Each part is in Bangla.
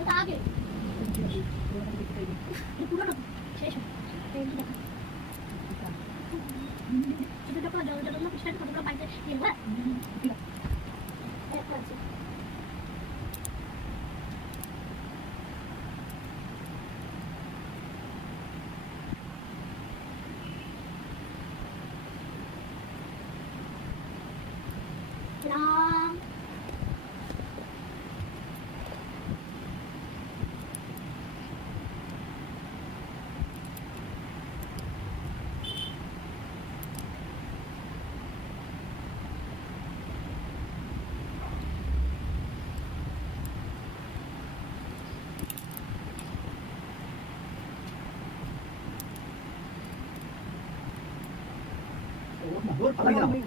ওটা আগে পুরোটা শেষ এই দেখা সেটা পুরো জল জল না পিছনে কতগুলো পাইতে দিয়ে না ঠিক আছে একটা আছে Ram Dur, apa lagi?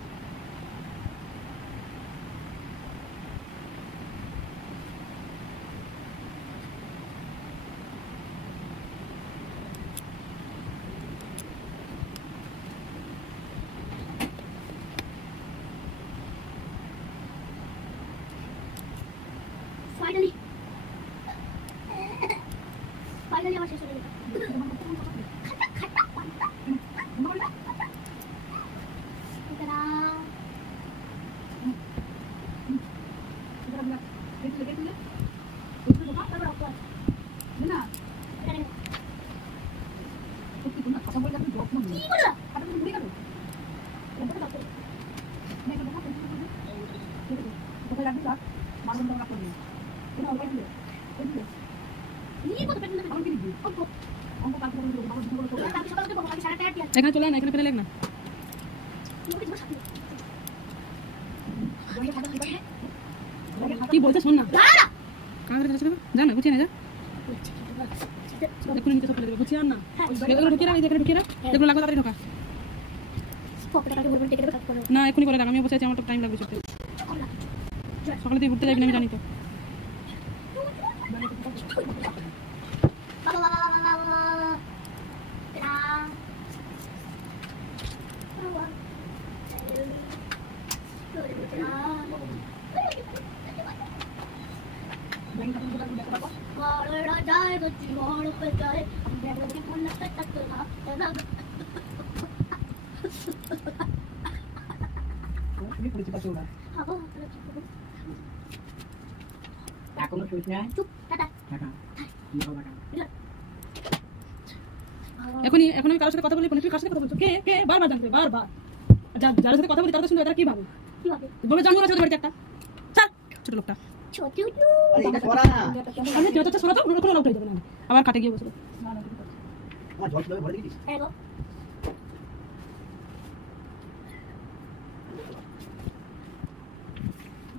Finally আমার শেষ হয়ে গেল এখানে চলে না, এখানে ফেলে লেখ না। কি বলছে শোন না। কাগজের কাছে যা না, গুছিয়ে না, যা এক্ষুনি নিচে সব ফেলে দেবে, গুছিয়ে আন না। এগুলো ঢুকিয়ে রাখ, এখানে ঢুকিয়ে রাখ, এগুলো লাগবে তাড়াতাড়ি ঢোকা। না এক্ষুনি করে রাখ, আমি বসে আছি, আমার তো টাইম লাগবে সত্যি। সকালে তুই ঘুরতে যাবি না আমি জানি তো। এখনো শুনিস না? চুপ টাটা এখনই এখন আমি কারোর সাথে কথা বলি, তুই কার সাথে কথা বলছো? কে কে বারবার জানতে হবে, বারবার। যার সাথে কথা বলি তারা তো শুনবে, তারা কি ভাবে? কি হবে বলে জানবো আছে বাড়িতে একটা চল ছোট লোকটা। ছোট আরে এটা করা না। আমি যতটা সরাতো কোনো লাউট হয়ে যাবে না, আবার কাটে গিয়ে বসে। আমার জল কিভাবে ভরে দিয়েছিস? এগো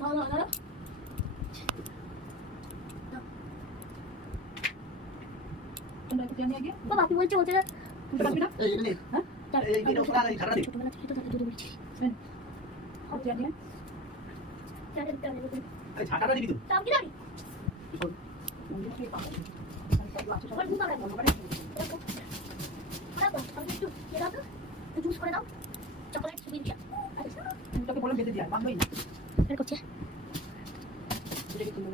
ভালো ভালো বাবা কি বলছো বলছে এই এটা নে। হ্যাঁ এই এটা ওরা এই খাড়া দে। ছোটবেলা থেকে তো দুটো বলছি এই ছাটাটা দিবি তুই। তাও কি জানি আবার মুখ আবার একটু দিয়ে দাও তো জুস করে দাও চকলেট সুবিধা দিয়া তোকে বললাম বেঁধে দিয়া, বাঁধবই না। এর করছে এটা কি তুমি